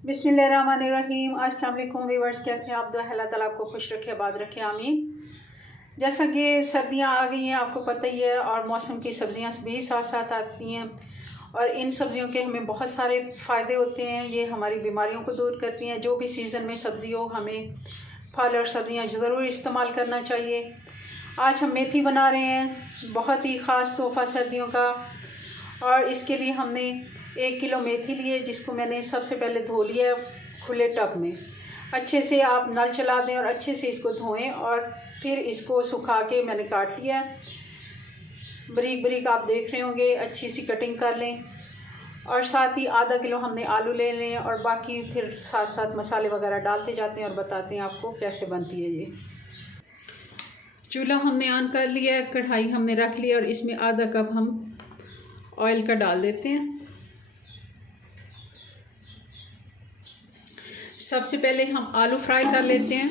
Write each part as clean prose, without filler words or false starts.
बिस्मिल्लाहिर्रहमानिर्रहीम। अस्सलाम वालेकुम व्यूअर्स, कैसे हैं आप? दुआ है अल्लाह ताला आपको खुश रखे, आबाद रखे, आमीन। जैसा कि सर्दियां आ गई हैं, आपको पता ही है, और मौसम की सब्जियां भी साथ साथ आती हैं और इन सब्जियों के हमें बहुत सारे फ़ायदे होते हैं। ये हमारी बीमारियों को दूर करती हैं। जो भी सीज़न में सब्ज़ी हो, हमें फल और सब्ज़ियाँ ज़रूर इस्तेमाल करना चाहिए। आज हम मेथी बना रहे हैं, बहुत ही ख़ास तोहफ़ा सर्दियों का। और इसके लिए हमने 1 किलो मेथी ली है, जिसको मैंने सबसे पहले धो लिया खुले टब में। अच्छे से आप नल चला दें और अच्छे से इसको धोएं और फिर इसको सुखा के मैंने काट लिया। बारीक बारीक आप देख रहे होंगे, अच्छी सी कटिंग कर लें। और साथ ही आधा किलो हमने आलू ले लें और बाकी फिर साथ साथ मसाले वगैरह डालते जाते हैं और बताते हैं आपको कैसे बनती है ये। चूल्हा हमने ऑन कर लिया है, कढ़ाई हमने रख लिया और इसमें आधा कप हम ऑयल का डाल देते हैं। सबसे पहले हम आलू फ्राई कर लेते हैं।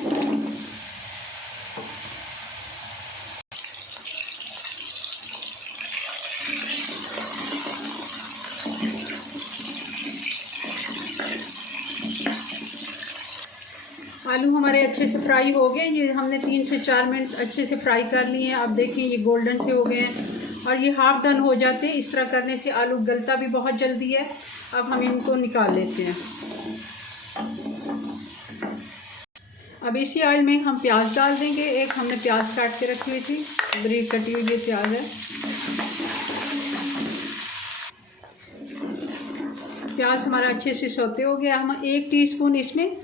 आलू हमारे अच्छे से फ्राई हो गए। ये हमने 3 से 4 मिनट अच्छे से फ्राई कर लिए हैं। अब देखिए ये गोल्डन से हो गए हैं और ये हाफ डन हो जाते हैं। इस तरह करने से आलू गलता भी बहुत जल्दी है। अब हम इनको निकाल लेते हैं। अब इसी ऑयल में हम प्याज डाल देंगे। एक हमने प्याज काट के रखी हुई थी, बारीक कटी हुई ये प्याज है। प्याज हमारा अच्छे से सौते हो गया। हम 1 टीस्पून इसमें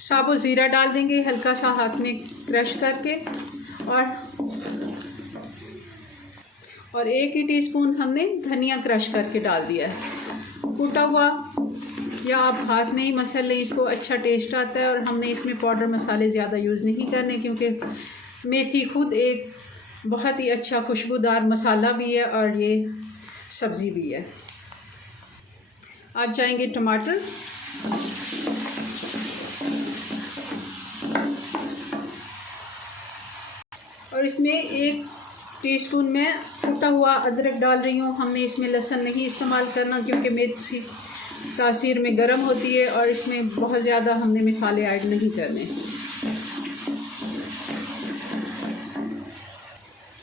साबुत ज़ीरा डाल देंगे, हल्का सा हाथ में क्रश करके। और 1 ही टीस्पून हमने धनिया क्रश करके डाल दिया है, कूटा हुआ, या आप हाथ में ही मसल लें, इसको अच्छा टेस्ट आता है। और हमने इसमें पाउडर मसाले ज़्यादा यूज़ नहीं करने, क्योंकि मेथी खुद एक बहुत ही अच्छा खुशबूदार मसाला भी है और ये सब्ज़ी भी है। अब जाएंगे टमाटर। और इसमें 1 टीस्पून में कूटा हुआ अदरक डाल रही हूँ। हमने इसमें लहसुन नहीं इस्तेमाल करना, क्योंकि मेथी तासीर में गर्म होती है और इसमें बहुत ज़्यादा हमने मसाले ऐड नहीं करने।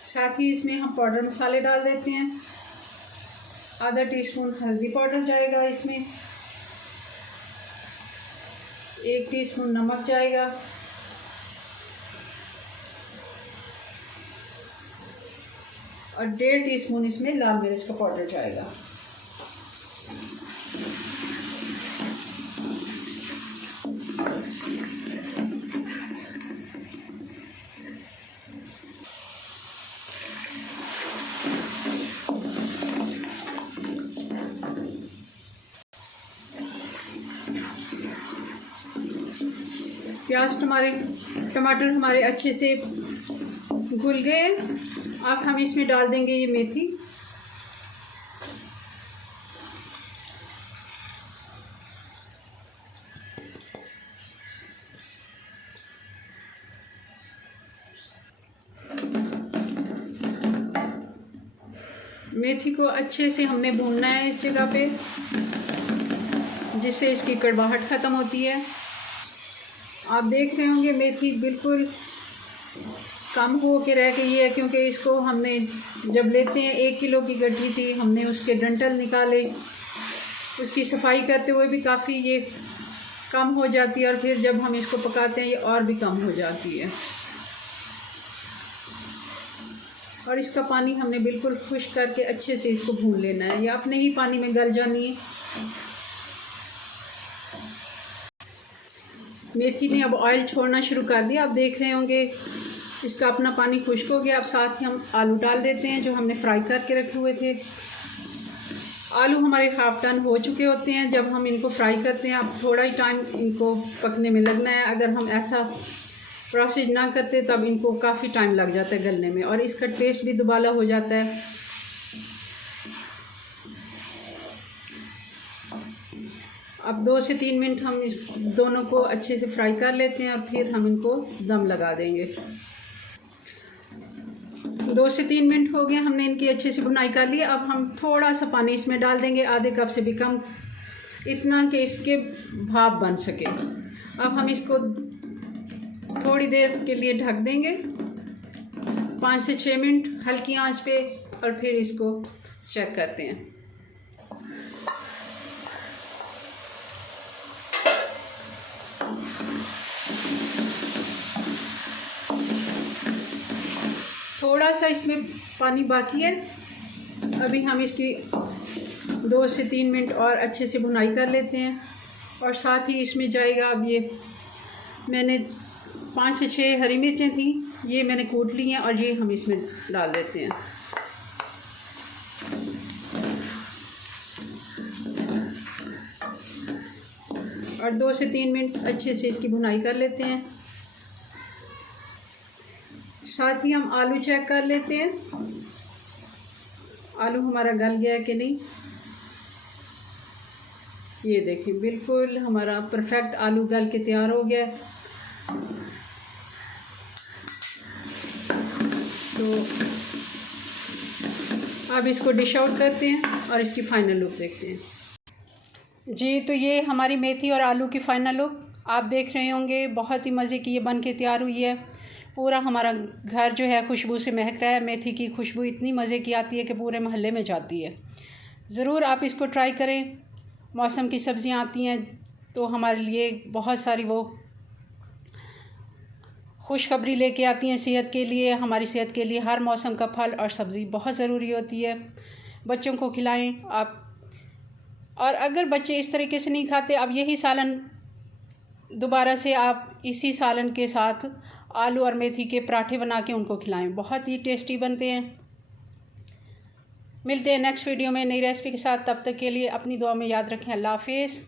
साथ ही इसमें हम पाउडर मसाले डाल देते हैं। आधा टीस्पून हल्दी पाउडर जाएगा इसमें, 1 टीस्पून नमक जाएगा, और 1.5 टीस्पून इसमें लाल मिर्च का पाउडर जाएगा। टमाटर हमारे अच्छे से घुल गए। अब हम इसमें डाल देंगे ये मेथी। मेथी को अच्छे से हमने भूनना है इस जगह पे, जिससे इसकी कड़वाहट ख़त्म होती है। आप देख रहे होंगे मेथी बिल्कुल कम हो के रह गई है, क्योंकि इसको हमने जब लेते हैं 1 किलो की गड्ढी थी, हमने उसके डंठल निकाले, उसकी सफाई करते हुए भी काफ़ी ये कम हो जाती है। और फिर जब हम इसको पकाते हैं ये और भी कम हो जाती है। और इसका पानी हमने बिल्कुल खुश्क करके अच्छे से इसको भून लेना है। ये अपने ही पानी में गल जानी है। मेथी ने अब ऑयल छोड़ना शुरू कर दिया। आप देख रहे होंगे इसका अपना पानी खुश्क हो गया। अब साथ ही हम आलू डाल देते हैं, जो हमने फ्राई करके रखे हुए थे। आलू हमारे हाफ टन हो चुके होते हैं जब हम इनको फ्राई करते हैं। अब थोड़ा ही टाइम इनको पकने में लगना है। अगर हम ऐसा प्रोसेस ना करते तब इनको काफ़ी टाइम लग जाता है गलने में, और इसका टेस्ट भी दुबाला हो जाता है। अब 2 से 3 मिनट हम इस दोनों को अच्छे से फ्राई कर लेते हैं और फिर हम इनको दम लगा देंगे। 2 से 3 मिनट हो गए, हमने इनकी अच्छे से भुनाई कर ली। अब हम थोड़ा सा पानी इसमें डाल देंगे, आधे कप से भी कम इतना कि इसके भाप बन सके। अब हम इसको थोड़ी देर के लिए ढक देंगे, 5 से 6 मिनट हल्की आंच पे, और फिर इसको चेक करते हैं। थोड़ा सा इसमें पानी बाकी है, अभी हम इसकी 2 से 3 मिनट और अच्छे से भुनाई कर लेते हैं। और साथ ही इसमें जाएगा, अब ये मैंने 5 से 6 हरी मिर्चें थी, ये मैंने कूट ली हैं और ये हम इसमें डाल देते हैं। और 2 से 3 मिनट अच्छे से इसकी भुनाई कर लेते हैं। साथ ही हम आलू चेक कर लेते हैं, आलू हमारा गल गया है कि नहीं। ये देखिए बिल्कुल हमारा परफेक्ट आलू गल के तैयार हो गया है। तो अब इसको डिश आउट करते हैं और इसकी फ़ाइनल लुक देखते हैं। जी, तो ये हमारी मेथी और आलू की फ़ाइनल लुक आप देख रहे होंगे। बहुत ही मज़े की ये बन के तैयार हुई है। पूरा हमारा घर जो है खुशबू से महक रहा है। मेथी की खुशबू इतनी मज़े की आती है कि पूरे मोहल्ले में जाती है। ज़रूर आप इसको ट्राई करें। मौसम की सब्ज़ियाँ आती हैं तो हमारे लिए बहुत सारी वो खुशखबरी लेके आती हैं सेहत के लिए। हमारी सेहत के लिए हर मौसम का फल और सब्ज़ी बहुत ज़रूरी होती है। बच्चों को खिलाएं आप। और अगर बच्चे इस तरीके से नहीं खाते, अब यही सालन दोबारा से आप इसी सालन के साथ आलू और मेथी के पराठे बना के उनको खिलाएं, बहुत ही टेस्टी बनते हैं। मिलते हैं नेक्स्ट वीडियो में नई रेसिपी के साथ। तब तक के लिए अपनी दुआ में याद रखें। अल्लाह हाफिज़।